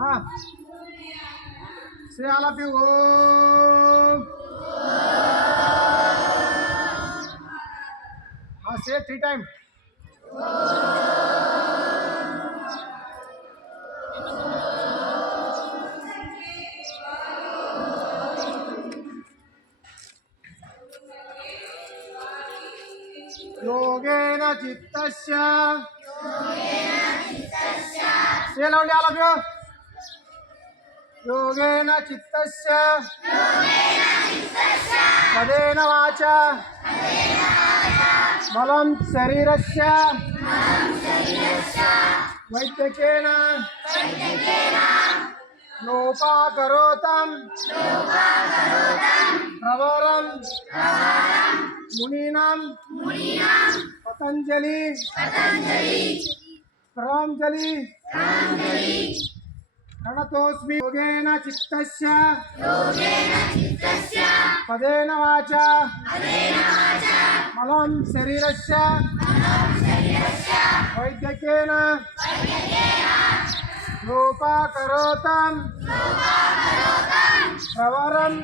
Ah, say all of you. Om. Say 3 times. योगेन चित्तस्य. Say loudly all of you. योगेन चित्तस्य पदेन वाचा मलं शरीरस्य वैद्यकेन नोपाकरोतं प्रवरं मुनीनां पतंजलि प्रांजलि प्रणतोस्मि योगेन चित्तस्य पदेन वाचा मलं शरीरस्य वैद्यकेन नोपाकरोतं प्रवरं